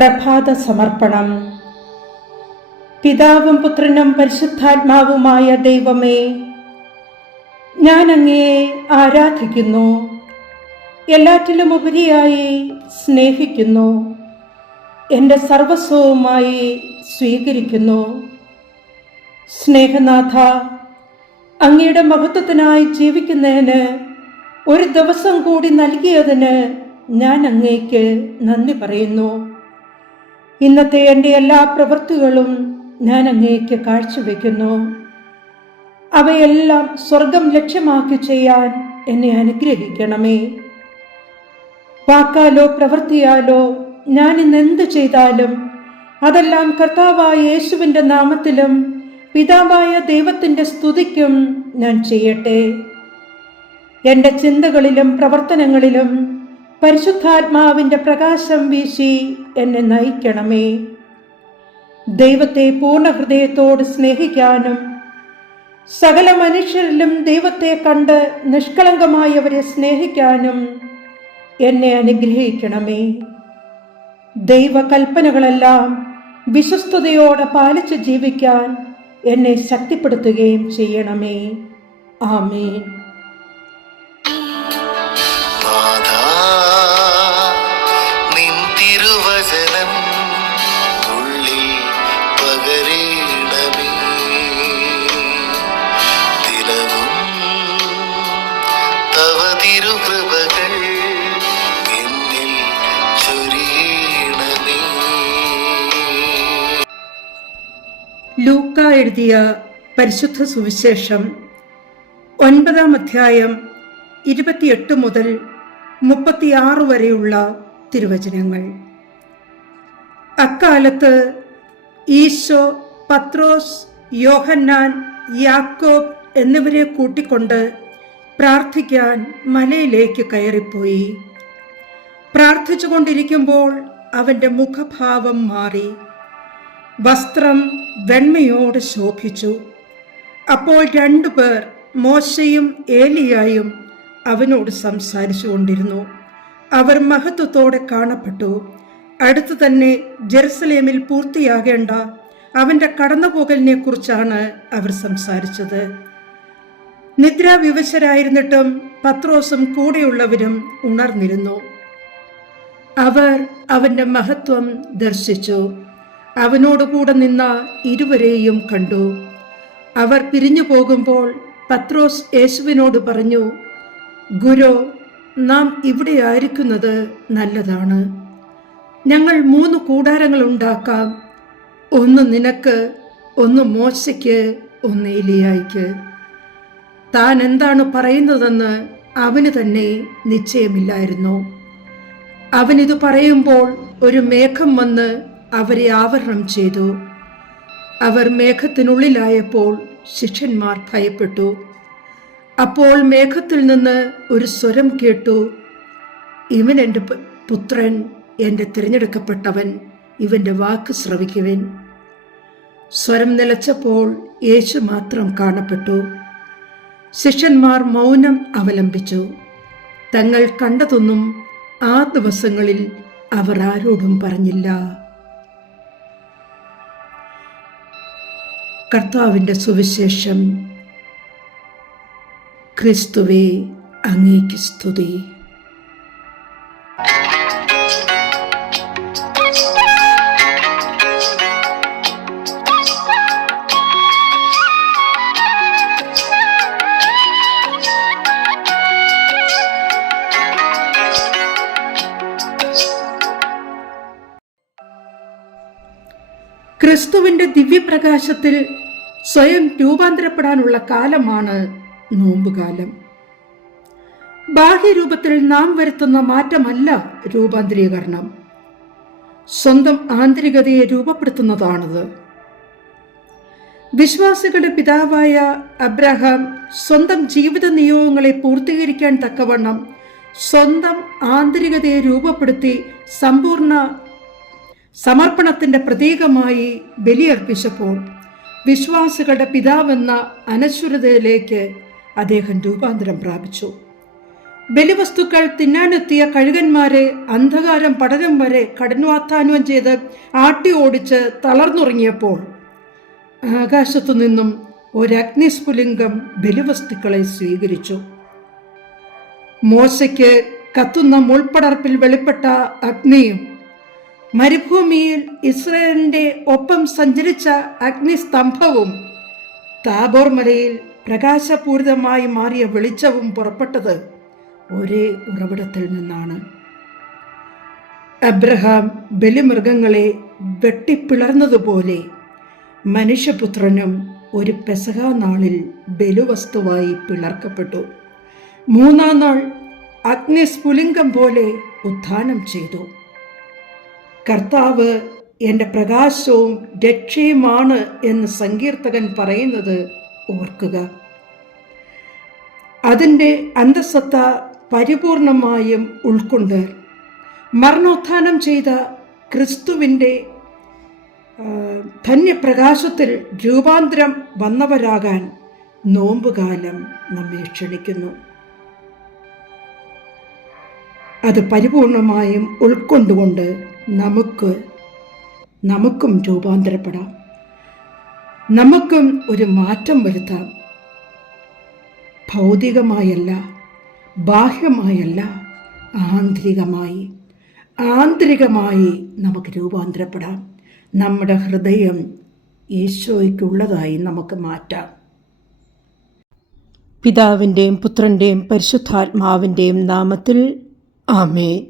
പ്രഭാത സമർപ്പണം പിതാവും പുത്രനും പരിശുദ്ധാത്മാവുമായ ദൈവമേ ഞാൻ അങ്ങയെ ആരാധിക്കുന്നു. എല്ലാറ്റിലും ഉപരിയായി സ്നേഹിക്കുന്നു. എന്റെ സർവസ്വവുമായി സ്വീകരിക്കുന്നു. സ്നേഹനാഥ അങ്ങയുടെ മഹത്വത്തിനായി ജീവിക്കുന്നതിന് ഒരു ദിവസം കൂടി നൽകിയതിന് ഞാൻ അങ്ങേക്ക് നന്ദി പറയുന്നു. ഇന്നത്തെ എന്റെ എല്ലാ പ്രവൃത്തികളും ഞാൻ അങ്ങേക്ക് കാഴ്ചവെക്കുന്നു. അവയെല്ലാം സ്വർഗം ലക്ഷ്യമാക്കി ചെയ്യാൻ എന്നെ അനുഗ്രഹിക്കണമേ. വാക്കാലോ പ്രവൃത്തിയാലോ ഞാൻ ഇന്ന് എന്ത് ചെയ്താലും അതെല്ലാം കർത്താവായ യേശുവിന്റെ നാമത്തിലും പിതാവായ ദൈവത്തിന്റെ സ്തുതിക്കും ഞാൻ ചെയ്യട്ടെ. എന്റെ ചിന്തകളിലും പ്രവർത്തനങ്ങളിലും പരിശുദ്ധാത്മാവിന്റെ പ്രകാശം വീശി എന്നെ നയിക്കണമേ. ദൈവത്തെ പൂർണ ഹൃദയത്തോട് സ്നേഹിക്കാനും സകല മനുഷ്യരിലും ദൈവത്തെ കണ്ട് നിഷ്കളങ്കമായി അവരെ സ്നേഹിക്കാനും എന്നെ അനുഗ്രഹിക്കണമേ. ദൈവകൽപ്പനകളെല്ലാം വിശ്വസ്തയോടെ പാലിച്ച് ജീവിക്കാൻ എന്നെ ശക്തിപ്പെടുത്തുകയും ചെയ്യണമേ. ആമേൻ. എഴുതിയ പരിശുദ്ധ സുവിശേഷം ഒൻപതാം അധ്യായം ഇരുപത്തിയെട്ട് മുതൽ മുപ്പത്തിയാറ് വരെയുള്ള തിരുവചനങ്ങൾ. അക്കാലത്ത് ഈശോ പത്രോസ് യോഹന്നാൻ യാക്കോബ് എന്നിവരെ കൂട്ടിക്കൊണ്ട് പ്രാർത്ഥിക്കാൻ മലയിലേക്ക് കയറിപ്പോയി. പ്രാർത്ഥിച്ചുകൊണ്ടിരിക്കുമ്പോൾ അവന്റെ മുഖഭാവം മാറി. വസ്ത്രം വെണ്മയോട് ശോഭിച്ചു. അപ്പോൾ രണ്ടു പേർ മോശയും ഏലിയായും അവനോട് സംസാരിച്ചു കൊണ്ടിരുന്നു. അവർ മഹത്വത്തോടെ കാണപ്പെട്ടു. അടുത്തു തന്നെ ജെറുസലേമിൽ പൂർത്തിയാകേണ്ട അവന്റെ കടന്നുപോകലിനെ കുറിച്ചാണ് അവർ സംസാരിച്ചത്. നിദ്രാവിവശരായിരുന്നിട്ടും പത്രോസും കൂടെയുള്ളവരും ഉണർന്നിരുന്നു. അവർ അവന്റെ മഹത്വം ദർശിച്ചു. അവനോട് കൂടെ നിന്ന ഇരുവരെയും കണ്ടു. അവർ പിരിഞ്ഞു പോകുമ്പോൾ പത്രോസ് യേശുവിനോട് പറഞ്ഞു ഗുരു നാം ഇവിടെ ആയിരിക്കുന്നത് നല്ലതാണ്. ഞങ്ങൾ മൂന്ന് കൂടാരങ്ങൾ ഉണ്ടാക്കാം. ഒന്ന് നിനക്ക് ഒന്ന് മോശയ്ക്ക് ഒന്ന് ഏലിയായിക്ക് താൻ എന്താണ് പറയുന്നതെന്ന് അവന് തന്നെ നിശ്ചയമില്ലായിരുന്നു. അവനിത് പറയുമ്പോൾ ഒരു മേഘം വന്ന് അവരെ ആവരണം ചെയ്തു. അവർ മേഘത്തിനുള്ളിലായപ്പോൾ ശിഷ്യന്മാർ ഭയപ്പെട്ടു. അപ്പോൾ മേഘത്തിൽ നിന്ന് ഒരു സ്വരം കേട്ടു ഇവൻ എന്റെ പുത്രൻ എന്റെ തിരഞ്ഞെടുക്കപ്പെട്ടവൻ ഇവന്റെ വാക്ക് ശ്രവിക്കുവൻ. സ്വരം നിലച്ചപ്പോൾ യേശു മാത്രം കാണപ്പെട്ടു. ശിഷ്യന്മാർ മൗനം അവലംബിച്ചു. തങ്ങൾ കണ്ടതൊന്നും ആ ദിവസങ്ങളിൽ അവർ ആരോടും പറഞ്ഞില്ല. കർത്താവിന്റെ സുവിശേഷം. ക്രിസ്തുവെ അങ്ങേക്ക് സ്തുതി. ക്രിസ്തുവിന്റെ ദിവ്യപ്രകാശത്തിൽ സ്വയം രൂപാന്തരപ്പെടാനുള്ള കാലമാണ് നോമ്പുകാലം. ബാഹ്യരൂപത്തിൽ നാം വരുത്തുന്ന മാറ്റമല്ല രൂപാന്തരീകരണം. സ്വന്തം ആന്തരികതയെ രൂപപ്പെടുത്തുന്നതാണത്. വിശ്വാസികളുടെ പിതാവായ അബ്രഹാം സ്വന്തം ജീവിത നിയോഗങ്ങളെ പൂർത്തീകരിക്കാൻ തക്കവണ്ണം സ്വന്തം ആന്തരികതയെ രൂപപ്പെടുത്തി സമ്പൂർണ സമർപ്പണത്തിന്റെ പ്രതീകമായി ബലിയർപ്പിച്ചപ്പോൾ വിശ്വാസികളുടെ പിതാവെന്ന അനശ്വരതയിലേക്ക് അദ്ദേഹം രൂപാന്തരം പ്രാപിച്ചു. ബലിവസ്തുക്കൾ തിന്നാനെത്തിയ കഴുകന്മാരെ അന്ധകാരം പഠനം വരെ കടന്നുവാത്താനും ചെയ്ത് ആട്ടി ഓടിച്ച് തളർന്നുറങ്ങിയപ്പോൾ ആകാശത്തു നിന്നും ഒരു അഗ്നിസ്ഫുലിംഗം ബലിവസ്തുക്കളെ സ്വീകരിച്ചു. മോശയ്ക്ക് കത്തുന്ന മുൾപ്പടർപ്പിൽ വെളിപ്പെട്ട അഗ്നിയും മരുഭൂമിയിൽ ഇസ്രയേലിന്റെ ഒപ്പം സഞ്ചരിച്ച അഗ്നിസ്തംഭവും താബോർ മലയിൽ പ്രകാശപൂരിതമായി മാറിയ വെളിച്ചവും പുറപ്പെട്ടത് ഒരേ ഉറവിടത്തിൽ നിന്നാണ്. അബ്രഹാം ബലിമൃഗങ്ങളെ വെട്ടിപ്പിളർന്നതുപോലെ മനുഷ്യപുത്രനും ഒരു പെസഹ നാളിൽ ബലുവസ്തുവായി പിളർക്കപ്പെട്ടു. മൂന്നാം നാൾ അഗ്നിസ്ഫുലിംഗം പോലെ ഉത്ഥാനം ചെയ്തു. കർത്താവ് എന്റെ പ്രകാശവും രക്ഷയുമാണ് എന്ന് സങ്കീർത്തകൻ പറയുന്നത് ഓർക്കുക. അതിന്റെ അന്തസത്ത പരിപൂർണമായും ഉൾക്കൊണ്ട് മരണോത്ഥാനം ചെയ്ത ക്രിസ്തുവിന്റെ ധന്യപ്രകാശത്തിൽ രൂപാന്തരം വന്നവരാകാൻ നോമ്പുകാലം നമ്മെ ക്ഷണിക്കുന്നു. അത് പരിപൂർണമായും ഉൾക്കൊണ്ടുകൊണ്ട് നമുക്ക് നമുക്കും രൂപാന്തരപ്പെടാം. നമുക്കും ഒരു മാറ്റം വരുത്താം. ഭൗതികമായല്ല ബാഹ്യമായല്ല ആന്തരികമായി. ആന്തരികമായി നമുക്ക് രൂപാന്തരപ്പെടാം. നമ്മുടെ ഹൃദയം ഈശോയ്ക്കുള്ളതായി നമുക്ക് മാറ്റാം. പിതാവിന്റെയും പുത്രന്റെയും പരിശുദ്ധാത്മാവിന്റെയും നാമത്തിൽ ആമേ